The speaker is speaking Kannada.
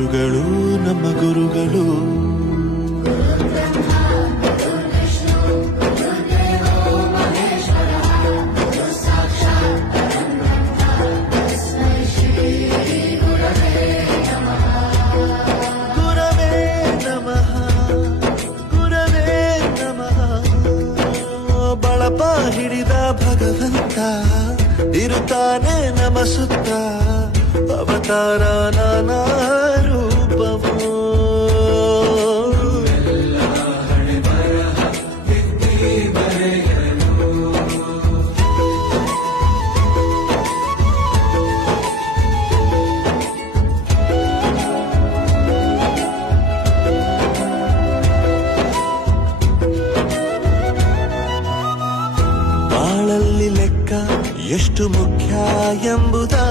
ಗುರುಗಳು ನಮ್ಮ ಗುರುಗಳು. ಹಿಡಿದ ಇರುತ್ತಾನೆ ನಮ ಸುತ್ತ. ಅವತಾರ ನಾನಾ ಬಾಳಲ್ಲಿ ಲೆಕ್ಕ ಎಷ್ಟು ಮುಖ್ಯ ಎಂಬುದಾ?